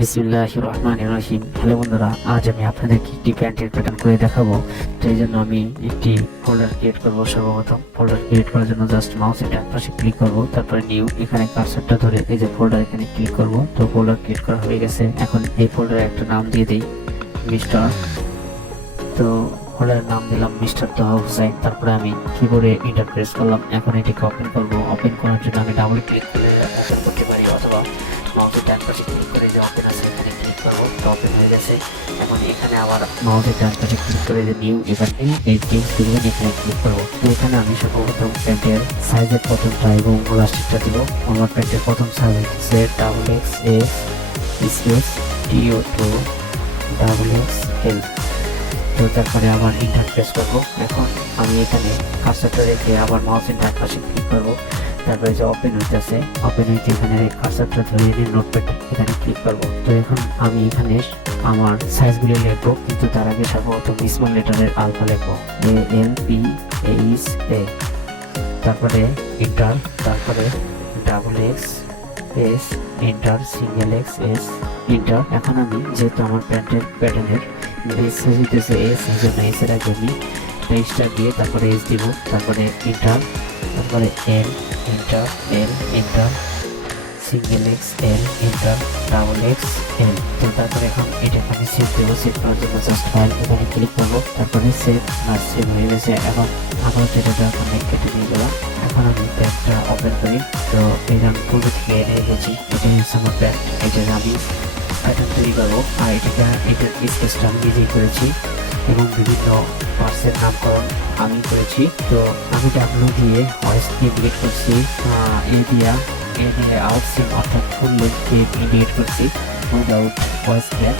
বিসমিল্লাহির রহমানির রহিম। হ্যালো বন্ধুরা, আজ আমি আপনাদেরকে একটি প্যান্টের প্যাটার্ন করে দেখাবো। তো এই জন্য আমি একটি ফোল্ডার ক্রিয়েট করব। সর্বপ্রথম ফোল্ডার ক্রিয়েট করার জন্য জাস্ট মাউসের ডান পাশে ক্লিক করব, তারপরে নিউ, এখানে কার্সারটা ধরে এই যে ফোল্ডার এখানে ক্লিক করব। তো ফোল্ডার ক্রিয়েট করা হয়ে গেছে। এখন এই ফোল্ডারে একটা নাম দিয়ে দিই, মিস্টার। তো ফোল্ডারের নাম দিলাম মিস্টার তোহা হুসাইন। তারপরে আমি কিবোর্ডে এন্টার প্রেস করলাম। এখন এটিকে ওপেন করব। ওপেন করার জন্য আমি ডাবল ক্লিক করে ওপেন করতে পারি, অথবা মাউসের ডান পাশে ক্লিক করে যে ওপেন আছে এখানে ক্লিক করব। তো ওপেন হয়ে গেছে। এখন এখানে আবার মাউসের ডান পাশে ক্লিক করে যে নিউ, এখানে এই টেক্সট দিবেন, এখানে ক্লিক করব। তো এখানে আমি সর্বপ্রথম প্যান্টের সাইজের প্রথমটা এবং লাস্টেরটা দিব। আমার প্যান্টের প্রথম সাইজ হচ্ছে ডাবল এক্স এস স্পেস টিও টু ডাবল এক্স এল। তো তারপরে আবার এন্টার প্রেস করবো। এখন আমি এখানে কার্সারটা রেখে আবার মাউসের ডান পাশে ক্লিক করব। তারপরে যে ওপেন হইতেছে, ওপেন হইতে এখানে কার্সারটা ধরে নিয়ে নোটপ্যাড এখানে ক্লিক করব। তো এখন আমি এখানে আমার সাইজগুলি লিখবো, কিন্তু তার আগে সর্বপ্রথম স্মল লেটারের আলফা লিখবো, ALPHA। তারপরে এন্টার, তারপরে double x S enter, single x S enter. এখন আমি যেহেতু আমার প্যান্টের প্যাটার্নের বেস হইতেছে এস, এই জন্য এস এর আগে আমি স্টার দিয়ে তারপরে এস দিব, তারপরে এন্টার, তারপরে এল এন্টার, এল enter, single X L enter, double X L. তো তারপরে এখন এটাকে আমি সেভ দেবো। সেভ করার জন্য জাস্ট ফাইল এখানে ক্লিক করবো, তারপরে সেভ সেভ হয়ে গেছে। এখন আবার যেটা ওখানে কেটে নিয়ে গেলাম। এখন আমি প্যান্টটা ওপেন করি। তো এই যে আমি পূর্ব থেকে এনে রেখেছি, এটাই হচ্ছে আমার প্যান্ট। এটাকে আমি প্যাটার্ন তৈরি করবো, আর এটার স্কেচটা আমি নিজেই করেছি এবং বিভিন্ন পার্টসের নামকরণ আমি করেছি। তো আমি ডাব্লিউ দিয়ে ভয়েস দিয়ে ডিলিট করছি, এ দিয়ে আউট সিম অর্থাৎ ফুল লেন্থকে ডিলিট করছি উইদাউট ভয়েস ক্যাপ।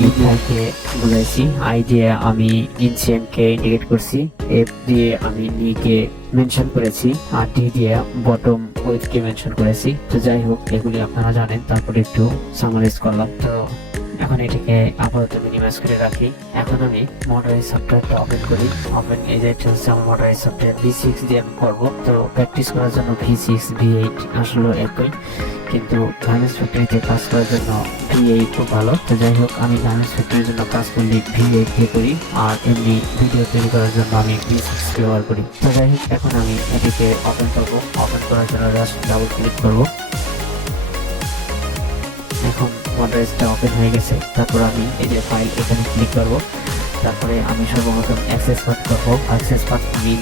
ইউটিআইকে বুঝাইছি, আই দিয়ে আমি ইনসিয়েন্টকে ইন্ডিকেট করছি, এফ দিয়ে আমি নিকে মেনশন করেছি, আর ডি দিয়ে বটম উইথকে মেনশন করেছি। তো যাই হোক, এগুলি আপনারা জানেন। তারপরে একটু সামারাইজ করলাম। তো এখন এটাকে আপাতত মিনিমাইজ করে রাখি। এখন আমি মডারাইজ সফটওয়্যারটা ওপেন করি। ওপেন, এই যে হচ্ছে আমার মডারাইজ সফটওয়্যার V6 দিয়ে আমি করবো। তো প্র্যাকটিস করার জন্য V6 V8 আসলে একই, কিন্তু গার্মেন্টস ফ্যাক্টরিতে কাজ করার জন্য V8 খুব ভালো। তো যাই হোক, আমি গার্মেন্টস ফ্যাক্টরির জন্য কাজ করলে V8 দিয়ে করি, আর এমনি ভিডিও তৈরি করার জন্য আমি V6 ব্যবহার করি। তো যাই হোক, এখন আমি এটিকে ওপেন করবো। ওপেন করার জন্য জাস্ট ডাবল ক্লিক করবো। এখন মডারেটটা ওপেন হয়ে গেছে। তারপর আমি এই যে ফাইল এখানে ক্লিক করব। তারপরে আমি সর্বপ্রথম অ্যাক্সেস পাথ করবো। অ্যাক্সেস পাথ মিন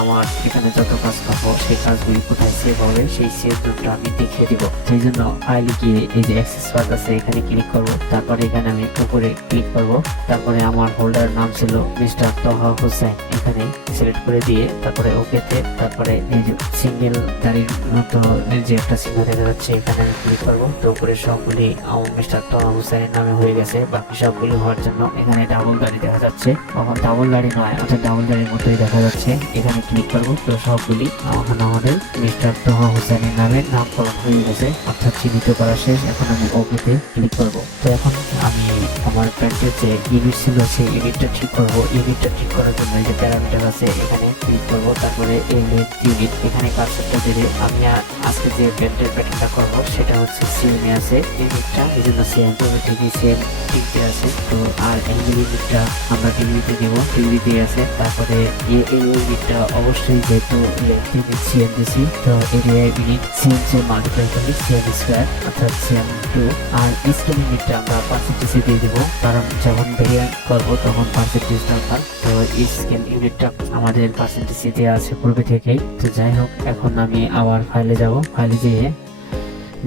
আমার এখানে যত কাজ করবো সেই কাজগুলি কোথায় সেভ হবে সেই সেভ জোনটা আমি দেখিয়ে দিব। সেই জন্য ফাইলে গিয়ে এই যে অ্যাক্সেস পাথ আছে এখানে ক্লিক করব। তারপরে এখানে আমি উপরে ক্লিক করব। তারপরে আমার হোল্ডার নাম ছিল মিস্টার তোহা হোসেন, এখানে সিলেক্ট করে দিয়ে তারপরে ওকেতে, তারপরে এই যে সিঙ্গেল দাড়ির মতো যে একটা চিহ্ন দেখা যাচ্ছে এখানে আমি ক্লিক করবো। তো উপরে সবগুলি আমার মিস্টার তোহা হোসেনের নামে হয়ে গেছে। বাকি সবগুলি হওয়ার জন্য এখানে ডাবল দাড়ি দেখা যাচ্ছে, তখন ডাবল দাড়ি নয়, অর্থাৎ ডাবল দাড়ির মতোই দেখা যাচ্ছে। এখানে ক্লিক করবো। তো সবগুলি এখন আমাদের মিস্টার তোহা হোসেনের নামে নামকরণ হয়ে গেছে, অর্থাৎ চিহ্নিত করা শেষ। এখন আমি ওকেতে ক্লিক করবো। তো এখন আমি আমার প্যান্টের যে ইউনিট ছিল সেই ইউনিটটা ঠিক করবো। ইউনিটটা ঠিক করার জন্য এই যে প্যারামিটার আছে এখানে ক্লিক করবো। তারপরে এই লেন্থ ইউনিট এখানে কার্সরটা দেবে। আমি আজকে যে প্যান্টের প্যাটার্নটা করবো সেটা হচ্ছে সিএমে আছে ইউনিটটা, এই জন্য সিএম ঠিকই সিএম ঠিক দিয়ে আছে। তো আর এই ইউনিটটা আমরা ডিগ্রিতে দিব, ডিগ্রি দিয়ে আছে। তারপরে এই ইউনিটটা অবশ্যই যেহেতু লেন্থ ইউনিট সিএম দিছি, তো এরিয়া ইউনিট সিএম যে মাল্টিপ্লাই করি সিএম স্কোয়ার অর্থাৎ সিএম 2। আর স্কেল ইউনিটটা আমরা পার্সেন্টেজে দিয়ে দেবো, কারণ যখন ভেরিয়েন্ট করবো তখন পার্সেন্টেজ দরকার। তো স্কেল ইউনিটটা আমাদের পার্সেন্টেজে দেওয়া আছে পূর্বে থেকেই। তো যাই হোক, এখন আমি আবার ফাইলে যাব। ফাইলে যেয়ে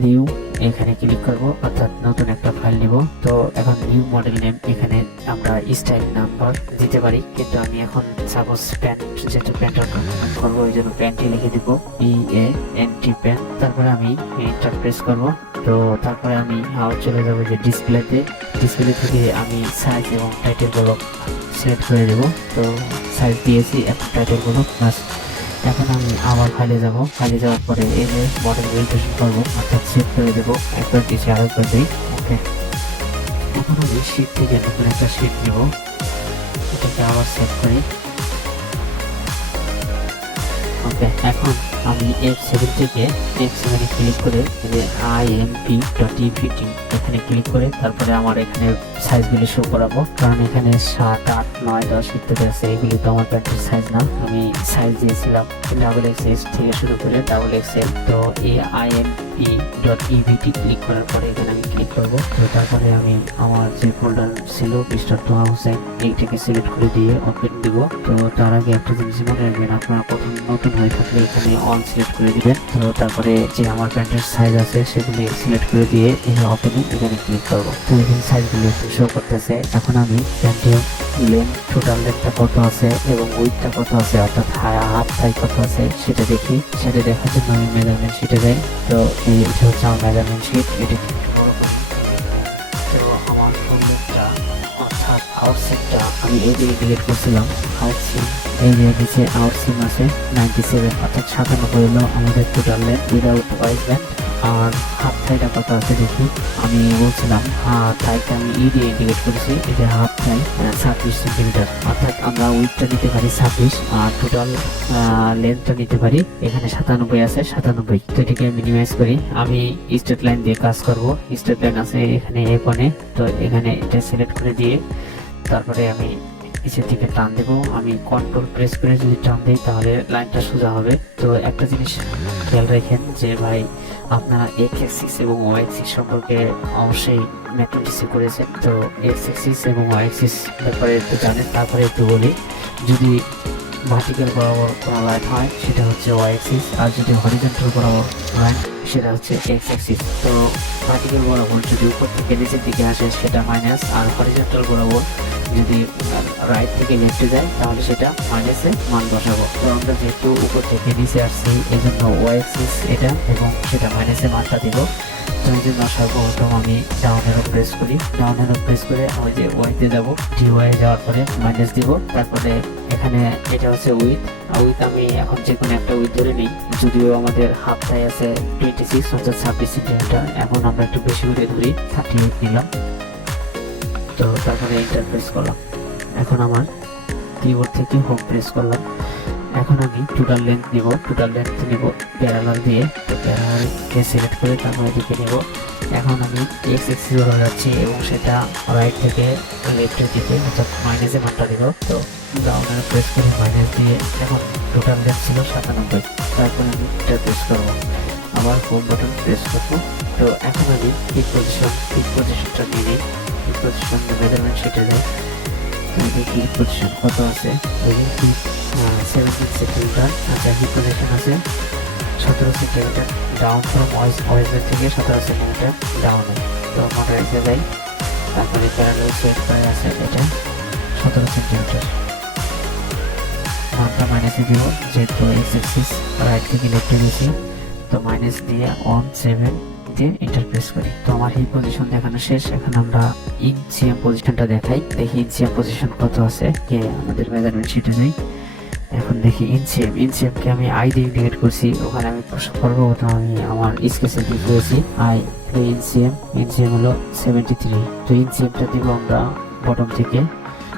নিউ এখানে ক্লিক করব, অর্থাৎ নতুন একটা ফাইল নিব। তো এখন নিউ মডেল নেম এখানে আমরা স্টাইল নাম্বার দিতে পারি, কিন্তু আমি এখন সাপোজ প্যান্ট, যেহেতু প্যান্ট করবো ওই জন্য প্যান্টই লিখে দিব, PANT প্যান্ট। তারপরে আমি এন্টার প্রেস করব। তো তারপরে আমি আবার চলে যাবো যে ডিসপ্লেতে। ডিসপ্লে থেকে আমি সাইজ এবং টাইটেল গুলো সিলেক্ট করে দেবো। তো সাইজ দিয়েছি, এখন টাইটেল গুলো প্লাস। এখন আমি আবার ফাইলে যাব। ফাইলে যাওয়ার পরে এই যে মডেল ভেরিফিকেশন করবো, অর্থাৎ সেভ করে দেবো। একবার দিয়েছি, আরেকবার দিই, ওকে। এখন আমি শীট থেকে নতুন একটা শীট নেব, এটাকে আবার সেভ করি। ওকে, এখন আমি F7 থেকে F7 এ ক্লিক করে imp.ept এখানে ক্লিক করে তারপরে আমার এখানে সাইজগুলি শো করাবো, কারণ এখানে 7, 8, 9, 10 ইত্যাদি আছে। এগুলি তো আমার প্যান্টের সাইজ না, আমি সাইজ দিয়েছিলাম XXS থেকে শুরু করে XXL। তো এই imp.ept ক্লিক করার পরে এখানে আমি ক্লিক করবো। তো তারপরে আমি আমার যে ফোল্ডার ছিল মিস্টার তোহা হোসেন এইটাকে সিলেক্ট করে দিয়ে ওপেন দিব। তো তার আগে একটা জিনিস মনে রাখবেন, আপনারা প্রথম নতুন হয়ে থাকলে এখানে অন সিলেক্ট করে দিবেন। তো তারপরে যে আমার প্যান্টের সাইজ আছে সেগুলি সিলেক্ট করে দিয়ে এই ওপেনে এখানে ক্লিক করবো। তো এখানে সাইজগুলো একটু শো করতেছে। এখন আমি প্যান্টের লেন্থ, টোটাল লেন্থটা কত আছে এবং উইডথটা কত আছে, অর্থাৎ হাফ থাই কত আছে সেটা দেখি। সেটা দেখার জন্য আমি মেজারমেন্ট শিটে যাই। তো এটা হচ্ছে আমার মেজারমেন্ট শিট, এটা একটু বড় করি। তো আমার ফোল্ডারটা অর্থাৎ আউটসিমটা আমি এই যে ডিলিট করছিলাম, আউটসিম এই যে দিচ্ছে আউটসিম আছে 97, অর্থাৎ 97 হলো আমাদের total length without waist length. আর হাফ থাইটা কত আছে দেখি। আমি বলছিলাম থাইটা আমি দিয়ে ইন্ডিকেট করেছি, এটা হাফ থাই 26 সেন্টিমিটার, অর্থাৎ আমরা উইডথটা নিতে পারি 26 আর টোটাল লেন্থটা নিতে পারি এখানে 97 আছে 97। তো এটাকে মিনিমাইজ করি। আমি স্ট্রেট লাইন দিয়ে কাজ করব। স্ট্রেট লাইন আছে এখানে এ কোণে, তো এখানে এটা সিলেক্ট করে দিয়ে তারপরে আমি নিচের দিকে টান দেবো। আমি কন্ট্রোল প্রেস করে যদি টান দিই তাহলে লাইনটা সোজা হবে। তো একটা জিনিস খেয়াল রাখেন যে ভাই আপনারা এক্স অ্যাক্সিস এবং ওয়াই অ্যাক্সিস সম্পর্কে অবশ্যই ম্যাথমেটিক্সে করেছেন। তো এক্স অ্যাক্সিস এবং ওয়াই অ্যাক্সিস ব্যাপারে একটু জানেন। তারপরে একটু বলি, যদি ভার্টিক্যাল বরাবর কোনো লাইন হয় সেটা হচ্ছে ওয়াই অ্যাক্সিস, আর যদি হরিজন্টাল বরাবর লাইন সেটা হচ্ছে এক্স অ্যাক্সিস। তো ভার্টিক্যাল বরাবর যদি উপর থেকে নিচের দিকে আসে সেটা মাইনাস, আর হরিজন্টাল বরাবর যদি রাইট থেকে লেফটে যায় তাহলে সেটা মাইনাসে মান বসাবো। তো আমরা যেহেতু উপর থেকে নিচে আসছি এই জন্য ওয়াই অ্যাক্সিস এটা এবং সেটা মাইনাসে মানটা দিব। তো এই জন্য সর্বপ্রথম আমি ডাউন অ্যারো প্রেস করি। ডাউন অ্যারো প্রেস করে ওই যে ওয়াইতে যাবো, ওয়াই যাওয়ার পরে মাইনাস দিব। তারপরে এখানে এটা হচ্ছে উইথ আমি এখন যে কোনো একটা উইথ ধরে নিই, যদিও আমাদের হাফ থাই আছে 26 অর্থাৎ 26 সেন্টিমিটার। এখন আমরা একটু বেশি করে ধরি, 38 নিলাম। তো তারপরে এন্টার প্রেস করলাম। এখন আমার কিবোর্ড থেকে হোম প্রেস করলাম। এখন আমি টোটাল লেন্থ নিব, টোটাল লেন্থ নিব প্যারালাল দিয়ে। তো প্যারালালকে সিলেক্ট করে তারপরে দিকে নিব। এখন আমি এক্স অ্যাক্সিস ধরে যাচ্ছি এবং সেটা রাইট থেকে লেফটের দিকে অর্থাৎ মাইনাসে মানটা দিব। তো ডাউনের প্রেস করে মাইনাস দিয়ে এখন টোটাল লেন্থ ছিল 97। তারপরে আমি এটা প্রেস করবো, আবার হোম বাটন প্রেস করবো। তো এখন আমি পিক পজিশনটা নিয়ে নিই। পিক পজিশন মেজারমেন্ট শিটে যাই। হিট পজিশন কত আছে, 17 সেন্টিমিটার। আচ্ছা, হিট পজিশন আছে 17 সেন্টিমিটার ডাউন ফ্রম ওয়াইজের থেকে 17 সেন্টিমিটার ডাউনে। তো মডারাইজে যাই, তারপরে প্যারালাল সেট করে আছে এটা 17 সেন্টিমিটার। মানটা মাইনাসে দিব যেহেতু এক্স অ্যাক্সিস রাইট থেকে লেফটে গেছি। তো মাইনাস দিয়ে 17 দিয়ে ইন্টারপ্রেস করি। তো আমার এই পজিশন দেখানো শেষ। এখন আমরা ইনসিএম পজিশনটা দেখাই, দেখি ইনসিএম পজিশন কত আছে। কে আমাদের মেজারমেন্ট শিটে যাই। এখন দেখি ইনসিএমকে আমি আই দিয়ে ইন্ডিকেট করছি। ওখানে আমি সর্বপ্রথম আমি আমার স্কেচে দিয়ে করেছি আই ইনসিএম হলো 73। তো ইনসিএমটা দিব আমরা বটম থেকে,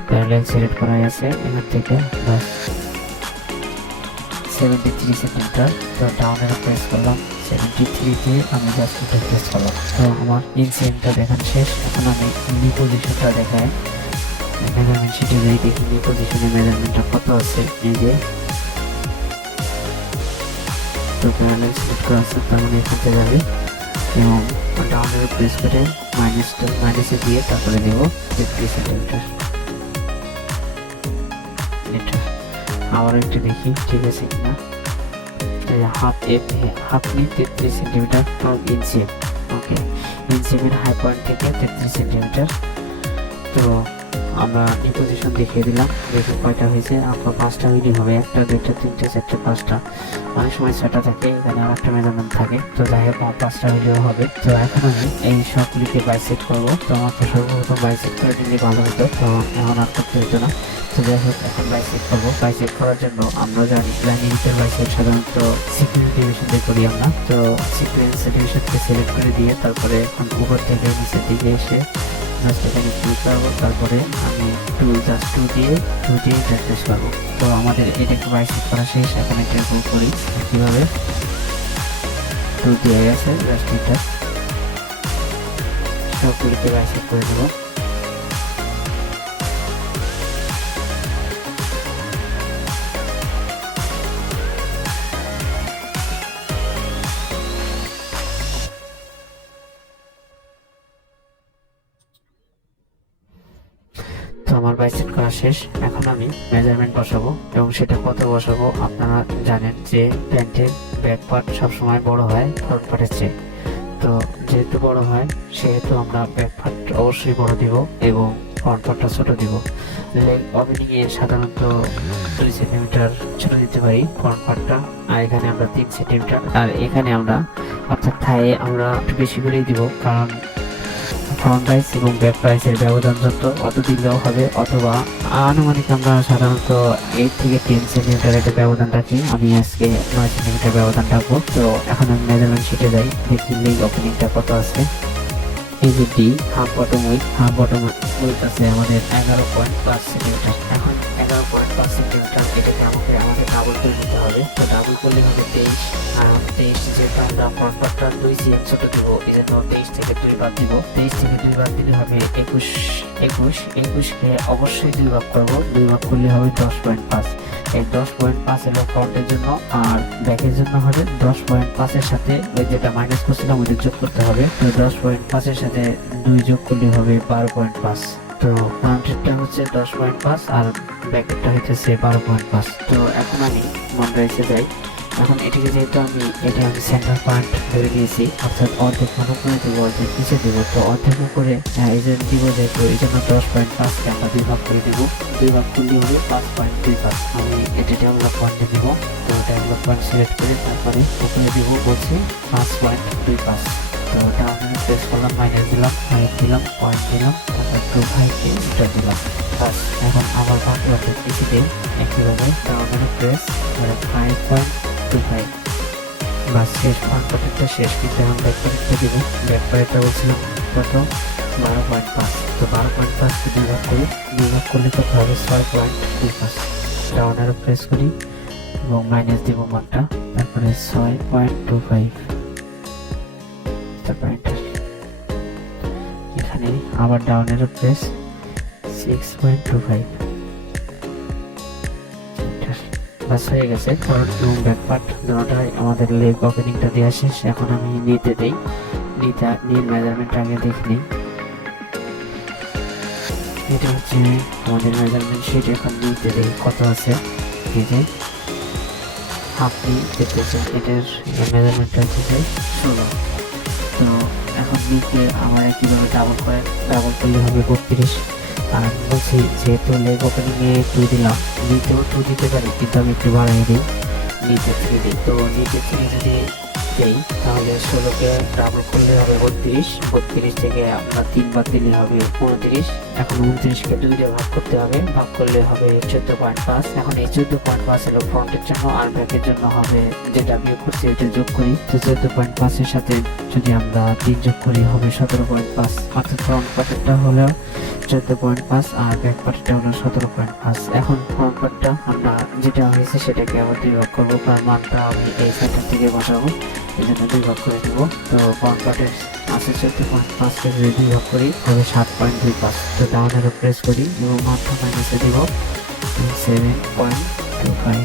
প্যারালাল সিলেক্ট করা আছে এখান থেকে বাস 73 সেন্টিমিটার। তো ডাউনের প্রেস করলাম 73-তে আমি জাস্ট এটা প্রেস করলাম। তো আমার ইনসিএমটা দেখান শেষ। এখন আমি নি পজিশনটা দেখাই, মেজারমেন্ট শিটে যাই, দেখি নি পজিশনে মেজারমেন্টটা কত আছে। এই যে তো প্যারালাল সিলেক্ট করা আছে, তার মানে এখানে যাবে এবং ডাউনের প্রেস করে মাইনাসে দিয়ে তারপরে দেবো 33 সেন্টিমিটার। এটা আবার একটু দেখি ঠিক আছে কিনা। হাফ নি 33 সেন্টিমিটার ফ্রম ইনসিএম। ওকে, ইনসিএমের হাই পয়েন্ট থেকে 33 সেন্টিমিটার। তো আমরা এই পজিশন দেখিয়ে দিলাম, দেখি কয়টা হয়েছে। আপনার 5টা মিলি হবে, 1, 2, 3, 4, 5টা, অনেক সময় 6টা থাকে, এখানে আর একটা মেজারমেন্ট থাকে। তো যাই হোক আমার 5টা মিলিও হবে। তো এখন আমি এই সবগুলিকে বাইসেট করবো। তো আমাকে সর্বপ্রথম বাইসেট করে দিলে ভালো হতো, তো এখন আর করতে হতো না। তো যাই হোক এখন বাইসেট করবো। বাইসেট করার জন্য আমরা জানি লাইনিংয়ের বাইসেট সাধারণত সিকুয়েন্স ডিভিশন দিয়ে করি আমরা। তো সিকুয়েন্স ডিভিশনকে সিলেক্ট করে দিয়ে তারপরে এখন উপর থেকে নিচের দিকে এসে জাস্ট এখানে ক্লিক করবো, তারপরে আমি টু দিয়ে রিফ্রেশ করবো। তো আমাদের এটা একটু বাইসেট করা শেষ। এখন এটা গ্রো করি কিভাবে, টু দিয়ে গেছে, জাস্ট এটা সবগুলিকে বাইসেট করে দেবো। তো আমার বাইসেট করা শেষ। এখন আমি মেজারমেন্ট বসাবো, এবং সেটা কত বসাবো আপনারা জানেন যে প্যান্টের ব্যাক পার্ট সবসময় বড় হয় ফ্রন্ট পার্টের চেয়ে। তো যেহেতু বড় হয় সেহেতু আমরা ব্যাক পার্ট অবশ্যই বড় দিব এবং ফ্রন্ট পার্টটা ছোট দিব। লেগ ওপেনিং এ সাধারণত 2 সেন্টিমিটার ছোট দিতে পারি ফ্রন্ট পার্টটা, আর এখানে আমরা 3 সেন্টিমিটার, আর এখানে আমরা অর্থাৎ থায়ে আমরা একটু বেশি করেই দিব, কারণ ফ্রন্ট রাইস এবং ব্যাক রাইসের ব্যবধান অত দিলেও হবে, অথবা আনুমানিক আমরা সাধারণত 8 থেকে 10 সেন্টিমিটার একটা ব্যবধান রাখি। আমি আজকে 9 সেন্টিমিটার ব্যবধান রাখবো। তো এখন আমি মেজারমেন্ট শিটে যাই, দেখি লেগ ওপেনিংটা কত আছে। এই যে ডি হাফ বটম উইথ আছে আমাদের 11.5 সেন্টিমিটার। এখন 11.5 সেন্টিমিটার এটাকে আমাদের ডাবল করে নিতে হবে। তো ডাবল করলে হবে 23, আর 23 যেহেতু আমরা ফ্রন্ট পার্টটা 2 সিএম ছোট দিব, এই জন্য 23 থেকে 2 বাদ দিব। 23 থেকে 2 বাদ দিলে হবে 21কে অবশ্যই 2 ভাগ করবো, 2 ভাগ করলে হবে 10.5। এই 10.5 হলো ফ্রন্টের জন্য, আর ব্যাকের জন্য হবে 10.5 এর সাথে ওই যেটা মাইনাস করছিলাম ওইটা যোগ করতে হবে। তো 10.5 এর সাথে 2 যোগ করলে হবে 12.5। তো ফ্রন্টেরটা হচ্ছে 10.5 আর ব্যাকেরটা হইতেছে 12.5। তো এখন আমি মনরাইসে যাই। এখন এটাকে যেহেতু আমি সেন্টার পয়েন্ট ধরে নিয়েছি, অর্থাৎ অর্ধেক মনে করে দেবো, অর্ধেক নিচে দেবো। তো অর্ধেক করে এই যে দিব, যেহেতু এই জন্য 10.5কে আমরা 2 ভাগ করে দেবো। 2 ভাগ করলে হবে 5.25। আমি এটা ডেভেলপ পয়েন্টে দিব। তো ডেভেলপ পয়েন্ট সিলেক্ট করে তারপরে উপরে দিব, বলছি 5.25। তো ডাউনে প্রেস করলাম, মাইনাস দিলাম, 5 দিলাম, পয়েন্ট দিলাম, তারপর 25কে এটা দিলাম। বাস এখন আবার বাকি অর্ধেক নিচে দিই একইভাবে ডাউনে প্রেস 5.25। বাস শেষ, ফ্রন্ট পার্টটা শেষ। কিন্তু এখন ব্যাক পার্টটা দিব। ব্যাক পার্টটা বলছিলাম কত, 12.5। তো 12.5কে 2 ভাগ করি, 2 ভাগ করলে কত হবে 6.25। ডাউনারও প্রেস করি এবং মাইনাস দিব মানটা, তারপরে 6.25। তারপরে এখানে আবার ডাউনেরও প্রেস 6.25। বাস হয়ে গেছে। ফ্রন্ট এবং ব্যাক পার্ট দুটোটাই আমাদের লেগ ওপেনিংটা দেওয়া শেষ। এখন আমি নিতে দেই, নিয়ে মেজারমেন্ট আগে দেখে নিই। এটা হচ্ছে আমাদের মেজারমেন্ট শিট। এখন নিতে দেই কত আছে, এই যে আপনি দেখতেছেন এটার মেজারমেন্টটা হচ্ছে 16। তো এখন নিচে আমার কিভাবে ডাবল করলে হবে 32। আর আমি বলছি যেহেতু লেগ ওপেনিং এ 2 দিলাম, নিচেও 2 দিতে পারি, কিন্তু আমি একটু বাড়াই দিই, নিচে 3 দিই। তো নিচে 3 যদি দেই তাহলে 16কে ডাবল করলে হবে 32 থেকে আমরা 3 বাদ দিলে হবে 29। এখন 29কে 2 দিয়ে ভাগ করতে হবে, ভাগ করলে হবে 14.5। এখন এই 14.5 হলো ফ্রন্টের জন্য, আর ব্যাকের জন্য হবে যেটা বিয়োগ করছি ওইটা যোগ করি। তো 14.5 এর সাথে যদি আমরা 3 যোগ করি হবে 17.5। অর্থাৎ ফ্রন্ট পার্টটা হলো 14.5 আর ব্যাক পার্টটা হলো 17.5। এখন ফ্রন্ট পার্টটা আমরা যেটা হয়েছে সেটাকে আবার 2 ভাগ করবো, তার মানটা আমি এই সাইডের থেকে বসাবো, এই জন্য 2 ভাগ করে দেবো। তো ফ্রন্ট পার্টের আছে 14.5কে যদি 2 ভাগ করি হবে 7.25। তো ডাউনেরও প্রেস করি এবং মানটা মাইনাসে দিব 7.25।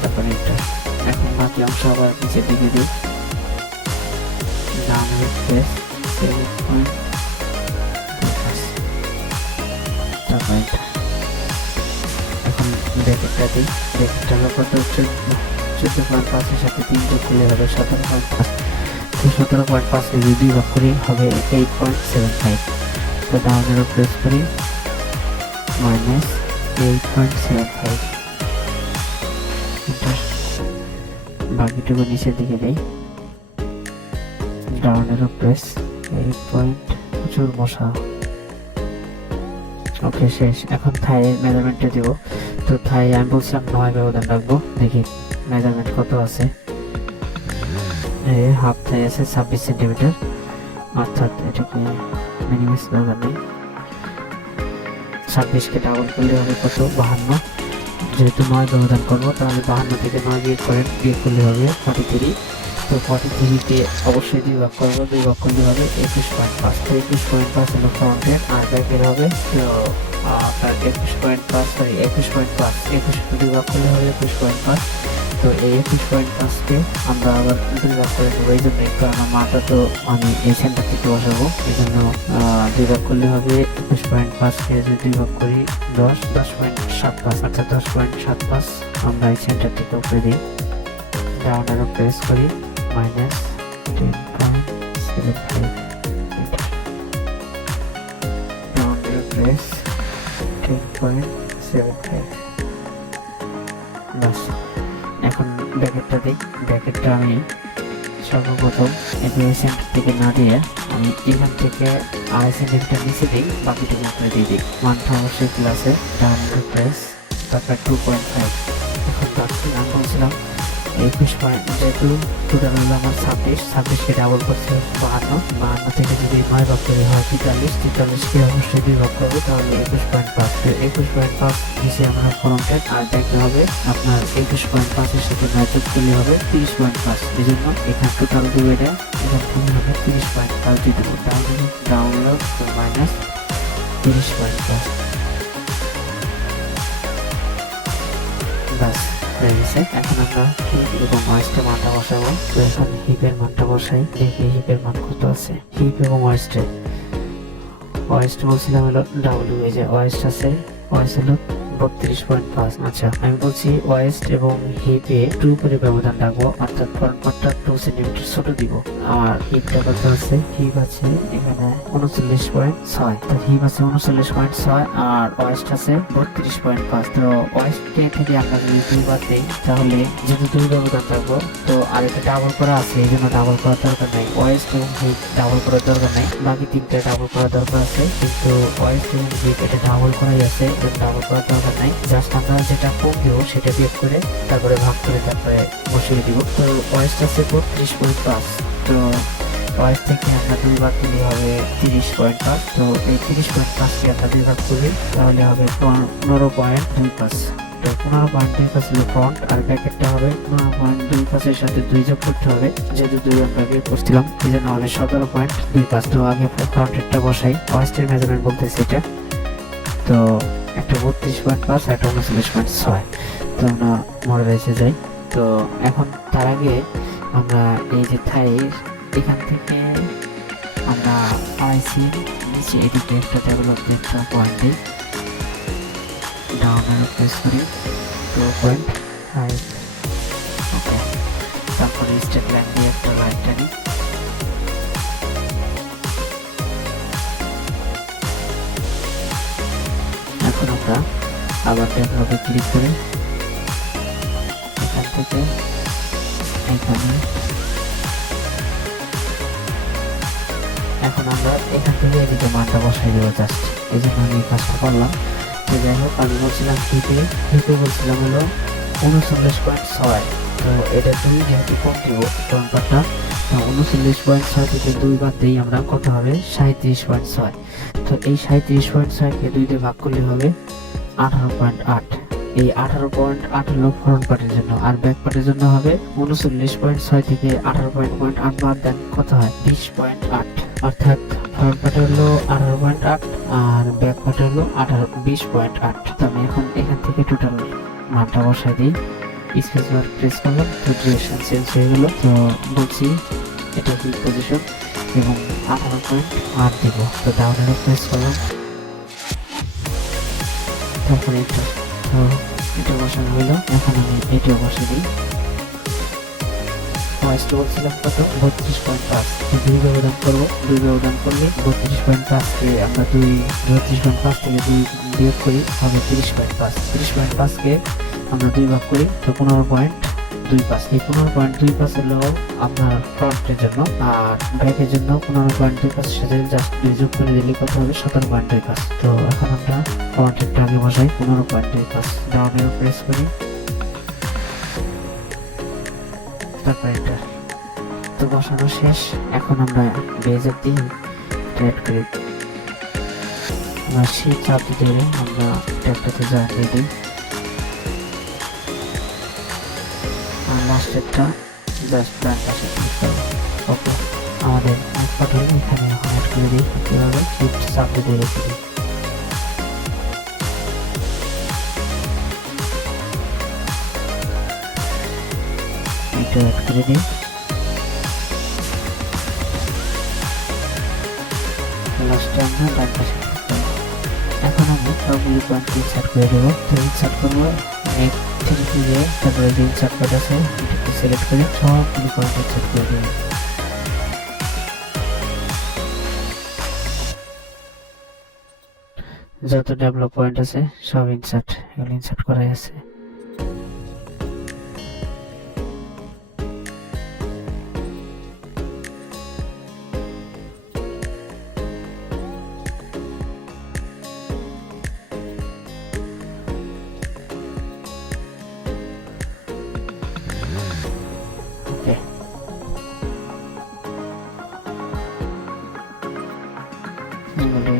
তারপরে এটা এখন বাকি অংশ আবার নিচে দিকে দিই, ডাউনেরও প্রেস 7.25। তারপরে এখন ব্র্যাকেটটা দিই, ব্র্যাকেটটা হলো কত, 14.5 এর সাথে 3 যোগ করলে হবে 17.5। তো 17.5কে যদি 2 ভাগ করি হবে 8.75। তো ডাউনেরও প্রেস করি মাইনাস 8.75। বাকিটুকু নিচের দিকে দেই, ডাউনেরও প্রেস 8. প্রচুর মশা। ওকে শেষ। এখন থাই মেজারমেন্টটা দিব। তো থাই আমি বলছিলাম 9 ব্যবধান রাখবো, দেখি মেজারমেন্ট কত আছে। হাফ থাই আছে 26 সেন্টিমিটার, অর্থাৎ এটাকে মিনিমাইজ দরকার নেই। 26কে ডাবল করলে হবে কত 52, যেহেতু 9 ব্যবধান করবো তাহলে 52 থেকে 9 বিয়োগ করেন, বিয়োগ করলে হবে 43। তো 43কে অবশ্যই 2 ভাগ করবো, 2 ভাগ করলে হবে 21.5। তো 21.5 হলো ফ্রন্টের, আর ব্যাকের হবে তো আপনার 21.5 2 ভাগ করলে হবে 21.5। তো এই 21.5কে আমরা আবার 2 ভাগ করে দেবো, এই জন্য কারণ মাটা তো আমি এই সেন্টার থেকে বসাবো, এই জন্য 2 ভাগ করলে হবে 21.5কে যদি 2 ভাগ করি 10.75, অর্থাৎ 10.75 আমরা এই সেন্টার থেকে উপরে দিই, ডাউন অ্যারো প্রেস করি -10.75, ডাউন অ্যারো প্রেস 10.75। বাস, এখন ব্র্যাকেটটা দিই। ব্র্যাকেটটা আমি সর্বপ্রথম এই সেন্টার থেকে না দিয়ে আমি এখান থেকে আড়াই সেন্টিমিটার নিচে দিই, বাকিটুকু উপরে দিয়ে দিই। মানটা অবশ্যই প্লাসে, ডাউন প্রেস, তারপর 2.5। এখন বাকি নাম বলছিলাম 21 পয়েন্ট, যেহেতু টোটাল হলো আমার 26কে ডাবল করছে 52 থেকে যদি 9 ভাগ করে হয় 43কে অবশ্যই 2 ভাগ করবো, তাহলে 21.5। 21.5 নিচে আমরা ফ্রন্টের, আর দেখতে হবে আপনার 21.5 এর সাথে 9 যোগ করলে হবে 30.5। এই জন্য এখানে টোটাল দিয়ে দেয়, এখান থেকে হবে 30.5 দিয়ে দেবো, ডাউন মাইনাস 30.5। বাস হয়ে গেছে। এখন আমরা হিপ এবং ওয়েস্টের মানটা বসাবো। তো এখন হিপের মানটা বসাই, দেখি হিপের মান কত আছে। হিপ এবং ওয়েস্ট বলছিলাম হলো ডাব্লিউ, এই যে ওয়েস্ট আছে, ওয়েস্ট হলো 32.5। আচ্ছা, আমি বলছি ওয়েস্ট এবং হিপে 2 করে ব্যবধান রাখবো, অর্থাৎ ফ্রন্ট পার্টটা 2 সেন্টিমিটার ছোট দিব। আর হিপটা কত আছে? হিপ আছে এখানে 39.6, তো হিপ আছে 39.6 আর ওয়েস্ট আছে 32.5। তো ওয়েস্ট থেকে আমরা যদি 2 বাদ দিই তাহলে যেহেতু 2 ব্যবধান রাখবো, তো আর এটা ডাবল করা আছে, এই জন্য ডাবল করার দরকার নেই। ওয়েস্ট এবং হিপ ডাবল করার দরকার নেই, বাকি 3টা ডাবল করার দরকার আছে, কিন্তু ওয়েস্ট এবং হিপ এটা ডাবল করাই আছে, ডাবল করার দরকার নাই। জাস্ট আমরা যেটা কম দিব সেটা বিয়োগ করে তারপরে ভাগ করে তারপরে বসিয়ে দিব। তো ওয়েস্ট আছে 32.5, তো ওয়েস্ট থেকে আমরা 2 ভাগ দিলে হবে 30.5। তো এই 30.5কে আমরা 2 ভাগ করি তাহলে হবে 15.25। তো 15.25 হলো ফ্রন্ট, আর ব্যাকেটটা হবে 15.25 এর সাথে 2 যোগ করতে হবে, যেহেতু 2 আমরা বিয়োগ করছিলাম এই জন্য হবে 17.25। তো আগে ফ্রন্টেরটা বসাই, ওয়েস্টের মেজারমেন্ট বলতেছি এটা, তো একটা 32.5 একটা 39.6। তো আমরা মডেলাইজে যাই। তো এখন তার আগে আমরা এই যে থাইয়ের এখান থেকে আমরা আইসি নিচে এদিকে একটা ডেভেলপ একটা পয়েন্ট দিই, ডাউন অ্যারো প্রেস করি 2.5। ওকে, তারপরে স্টেপ লাইন দিয়ে একটা লাইন টানি, এখন আমরা আবার ডেভেলপে ক্লিক করে এখান থেকে এখানে, এখন আমরা এখান থেকে এদিকে মানটা বসাই দেবো জাস্ট, এই জন্য আমি কাজটা করলাম। তো যাই হোক, আমি বলছিলাম হিপে বলছিলাম হলো 39.6, তো এটা 2 যেহেতু কম দিব ফ্রন্ট পার্টটা, তো 39.6 থেকে 2 বাদ দিই আমরা কত হবে 37.6। তো এই 37.6কে 2 দিয়ে ভাগ করলে হবে 18.8। এই 18.8 হলো ফ্রন্ট পার্টের জন্য, আর ব্যাক পার্টের জন্য হবে 39.6 থেকে 18.8 বাদ দেন কত হয় 20.8। অর্থাৎ ফ্রন্ট পার্টে হলো 18.8 আর ব্যাক পার্টে হলো 20.8। তো আমি এখন এখান থেকে টোটাল মানটা বসাই দিই, স্পেস বার প্রেস করলাম, তো ডিরেকশন চেঞ্জ হয়ে গেল। তো বলছি এটা হিপ পজিশন এবং 18.8 দিব। তো ডাউন অ্যারো প্রেস করলাম, তারপরে এটা বসানো হলো। এখন আমি এটা বসিয়ে দিই, ওয়েস্ট বলছিলাম কত 32.5, 2 ব্যবধান করবো, 2 ব্যবধান করলে 32.5কে আমরা 32.5 থেকে 2 বিয়োগ করি হবে 30.5। 30.5কে আমরা 2 ভাগ করি, তো 15.25। এই 15.25 হলো আপনার ফ্রন্টের জন্য, আর ব্যাকের জন্য 15.25 সাথে জাস্ট 2 যোগ করে দিলে কত হবে 17.25। তো এখন আমরা ফ্রন্টেরটা আগে বসাই 15.25, ডাউন অ্যারো প্রেস করি, তারপর এটা তো বসানো শেষ। এখন আমরা বেজের দিয়ে ট্রেড করি, এবার সেই চাপ ধরে আমরা ট্যাগটাতে যা দিয়ে দিই, আর লাস্টেরটা জাস্ট ডান পাশে ক্লিক করবো। ওকে, আমাদের পার্ট হলো। এখানে এখন অ্যাড করে দিই কীভাবে, শিফট চাপ দিয়ে রেখে দিই। এটা অ্যাড করে দিই, লাস্টে আমরা ডান পাশে ক্লিক করবো। এখন আমি সবগুলি পয়েন্ট ইনসার্ট করে দেবো। তো ইনসার্ট করবো, নেক্সট থ্রিতে গিয়ে তারপরে যে ইনসার্ট পয়েন্ট আছে এটাকে সিলেক্ট করে সবগুলি পয়েন্ট ইনসার্ট করে দেবো। যত ডেভেলপ পয়েন্ট আছে সব ইনসার্ট, এগুলো ইনসার্ট করাই আছে।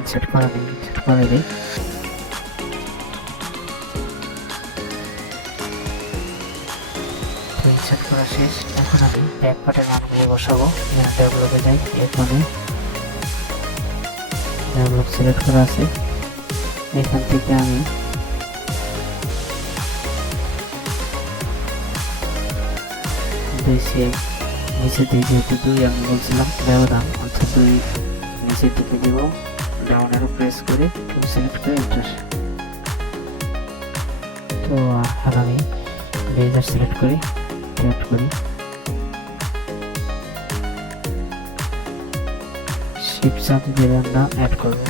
ইনসার্ট করা নেই, ইনসার্ট করে দিই। ইনসার্ট করা শেষ। এখন আমি ব্যাক পার্টের মানগুলি বসাবো। ডেভেলপে যাই, এখানে ডেভেলপ সিলেক্ট করা আছে। এখান থেকে আমি নিচে দিয়ে, যেহেতু 2 আমি বলছিলাম ব্যবধান, অর্থাৎ 2 নিচের দিকে দিব। ডাউন অ্যারো প্রেস করে সিলেক্ট করে এন্টার। তো আর আমি লেজার সিলেক্ট করি, সিলেক্ট করি, শিফট চাপ দিয়ে আমরা অ্যাড করব।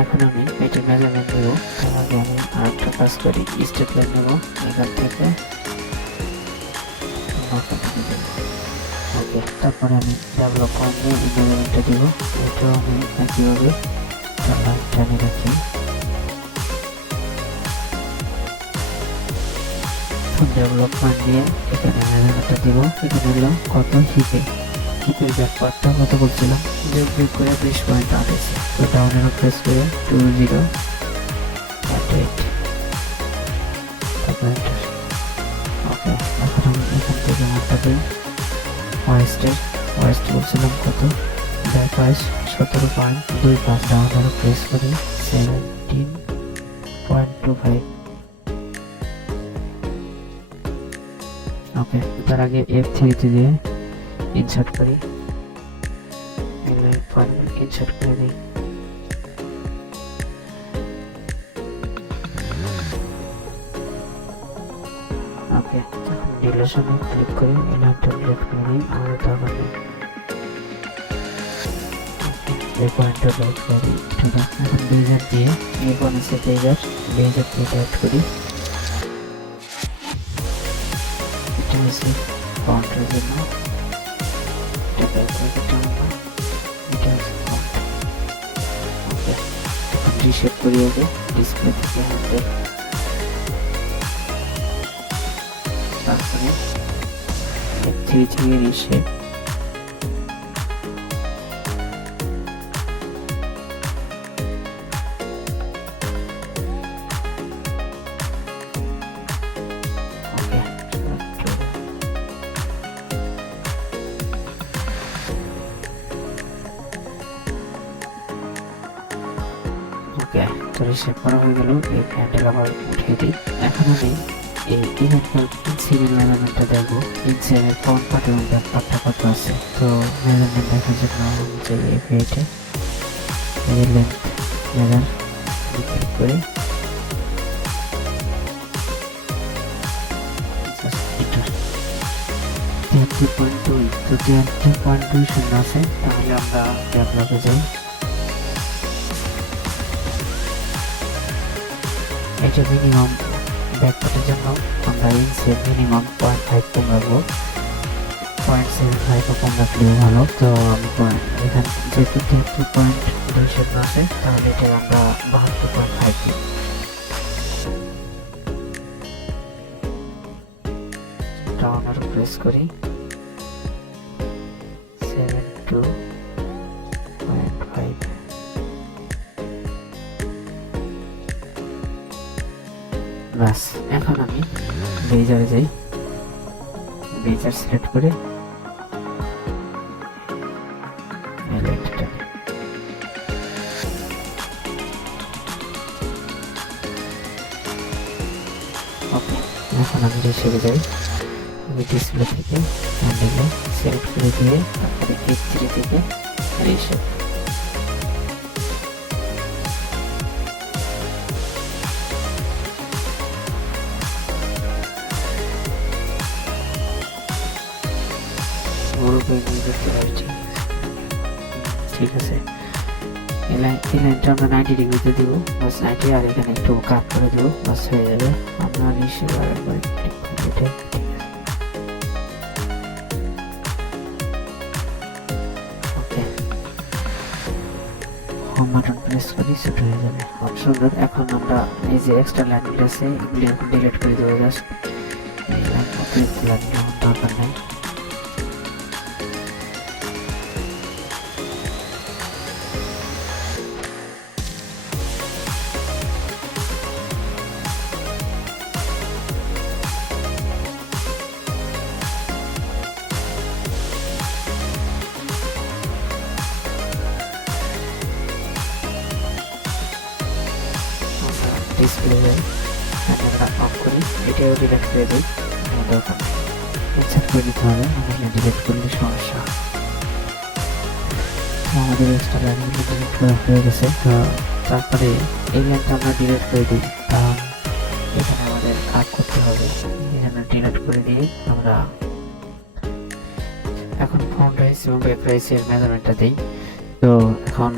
এখন আমি এটা মেজারমেন্ট দেবো। তার আগে আমি আরেকটা কাজ করি, স্টেপ লাইন নেব, এখান থেকে ওকে। তারপরে আমি ডেভেলপ পয়েন্ট নিয়ে মেজারমেন্টটা দিব। এটাও আমি একইভাবে টানে রাখি। ডেভেলপ পয়েন্ট দিয়ে এখানে মেজারমেন্টটা দিব। এখানে হলো কত হিপে, হিপের ব্যাক পার্টটা কত বলছিলাম, যোগ বিয়োগ করে 20.8 আছে। তো ডাউন অ্যারো প্রেস করে 20.8 তারপর এন্টার। ওকে, এখন আমি এখান থেকে মানটাকে ওয়েস্ট বলছিলাম কত, back West 17.25, down arrow press করে 17.25। ওকে, তার আগে F3 দিয়ে ইনসার্ট করি, ইনসার্ট করে দিই। ওকে, তখন ডিলেশনে ক্লিক করে এলাইনটা ডিলিট করে দিই, আমাদের দরকার নেই। এই পয়েন্টটা ব্যাক করে দিই। ঠিক আছে, এখন বেজার দিয়ে A1 আছে, বেজার দিয়ে অ্যাড করি। এটা হচ্ছে ফন্টের জন্য, রিশেপ করি আগে ডিসপ্লে থেকে 100, তারপরে F3 থেকে রিশেপ, রিশেপ করা হয়ে গেল। এই হ্যান্ডেল আবার উঠিয়ে দিই। এখন আমি এই ইনসিমের মেজারমেন্টটা দেখবো, ইনসিমের ফ্রন্ট পার্ট এবং ব্যাক পার্টটা কত আছে। তো মেজারমেন্ট দেখার জন্য যে F8 এর লেন্থ মেজার ক্লিক করে 73.2, তো 73.2 শূন্য আছে। তাহলে আমরা ডেভেলপে যাই। এটা মিনিমাম ব্যাকপার্টের জন্য আমরা ইনসেট মিনিমাম 0.5 কম রাখবো, 0.75 কম রাখলেও ভালো। তো আমি এখানে যেহেতু 73.2 আছে, তাহলে এটা আমরা 72.5 দিই। ডাউন অ্যারো প্রেস করি, 2.5। বাস, এখন আমি ব্লেজারে যাই, ব্লেজার সিলেক্ট করে ওকে। এখন আমি রেসিপে যাই, আমি ডিসপ্লে থেকে হ্যান্ডেলে সিলেক্ট করে দিয়ে তারপরে F3 থেকে রেসিপ। ঠিক আছে, এই লাইনটা আমরা 90 ডিগ্রিতে দিব, বাস 90, আর এখানে একটু কাট করে দেবো, বাস হয়ে যাবে। আমরা রেসিপ আরেকবার ক্লিক করে এটা, ওকে। হোম বাটন প্রেস করি, ছোট হয়ে যাবে, খুব সুন্দর। এখন আমরা এই যে এক্সট্রা লাইনগুলো আছে এগুলি এখন ডিলিট করে দেবো, জাস্ট এই লাইন অতিরিক্ত লাইন দরকার নেই। ডিসপ্লে ক্যামেরা অফ করি, এটাও ডিলিট করে দিই, দরকার নেই, ইনসার্ট করে দিতে হবে, আমাদের ডিলিট করলে সমস্যা। আমাদের এক্সট্রা লাইনগুলো ডিলিট করা হয়ে গেছে, তো তারপরে এই লাইনটা আমরা ডিলিট করে দিই, কারণ এখানে আমাদের কাট করতে হবে। এখানে ডিলিট করে দিয়ে আমরা এখন ফ্রন্ট রাইস এবং ব্যাক রাইসের মেজারমেন্টটা দিই। তো এখন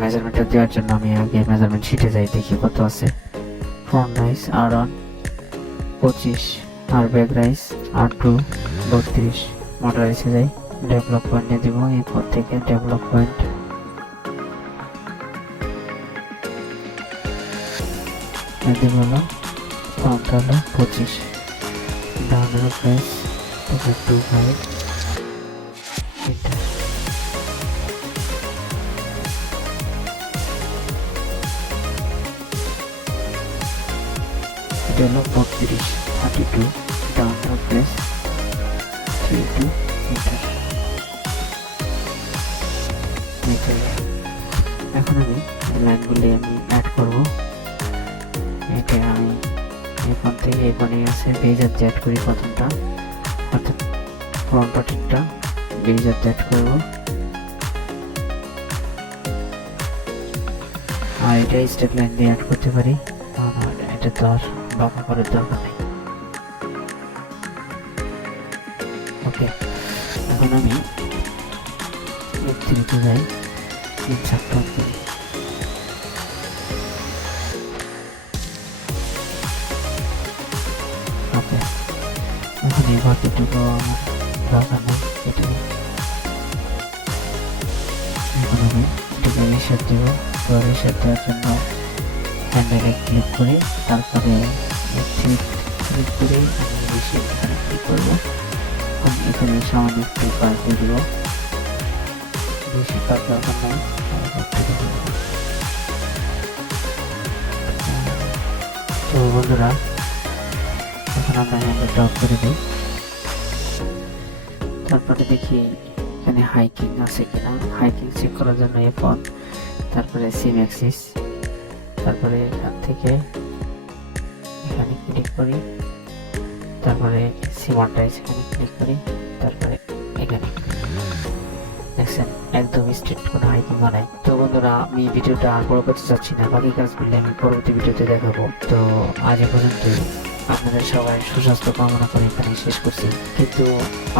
মেজারমেন্টটা দেওয়ার জন্য আমি আগে মেজারমেন্ট শিটে যাই, দেখি কত আছে। ফ্রন্ট রাইস R1 25, আর ব্যাক রাইস R2 32। মোটর রাইসে যাই, ডেভেলপ পয়েন্টে দিব, এরপর থেকে ডেভেলপ পয়েন্ট দিব হলো ফ্রন্ট হলো 25, ডাউনের প্রাইস 25। এটা হলো 32, 32, ডাউনের প্রাইস 32 মিটার। এখন আমি লাইনগুলি আমি অ্যাড করব। এটা আমি এখান থেকে এখানে আছে ব্লেজার অ্যাড করি প্রথমটা, অর্থাৎ ফ্রন্ট পার্টটা ব্লেজার অ্যাড করব, আর এটা স্টেপ লাইন দিয়ে অ্যাড করতে পারি, আর এটা তো আর বাঁকা করার দরকার নেই। ওকে, এখন আমি F3 যাই, ইনসার্ট করি, ওকে। এখন এই বাকিটুকু দরকার নেই, এটা এখন আমি এটাকে রিসেট দেব। তো রিসেট দেওয়ার জন্য হ্যান্ডেলে ক্লিক করি, তারপরে ক্লিক করে আমি রিসেট এখানে ক্লিক করবো। এখানে সামান্য একটু পার করে দেবো, বেশি পার দরকার নেই। তো বন্ধুরা, এখন আমরা হ্যান্ডেলটা অফ করে দিই, তারপরে দেখি এখানে হাইকিং আছে কিনা। হাইকিং চেক করার জন্য F1, তারপরে সিম অ্যাক্সিস, তারপরে এখান থেকে এখানে ক্লিক করি, তারপরে সিমটাইজ এখানে ক্লিক করি, তারপরে এখানে দেখছেন একদম স্ট্রেট কোনো হাইকিং বানাই। তো বন্ধুরা, আমি ভিডিওটা আর বড় করতে চাচ্ছি না, বাকি কাজগুলি আমি পরবর্তী ভিডিওতে দেখাবো। তো আজ এ পর্যন্তই, আপনাদের সবাই সুস্বাস্থ্য কামনা করে এখানে শেষ করছি। কিন্তু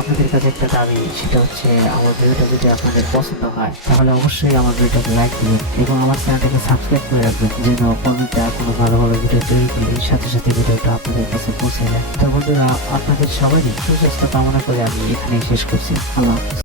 আপনাদের কাছে একটা দাবি, সেটা হচ্ছে আমার ভিডিওটা যদি আপনাদের পছন্দ হয় তাহলে অবশ্যই আমার ভিডিওটাকে লাইক দিবেন এবং আমার চ্যানেলটাকে সাবস্ক্রাইব করে রাখবেন, যেন পরবর্তীতে আর কোনো ভালো ভালো ভিডিও তৈরি করলে সাথে সাথে ভিডিওটা আপনাদের কাছে পৌঁছে যায়। তো বন্ধুরা, আপনাদের সবারই সুস্বাস্থ্য কামনা করে আমি এখানেই শেষ করছি। আল্লাহ।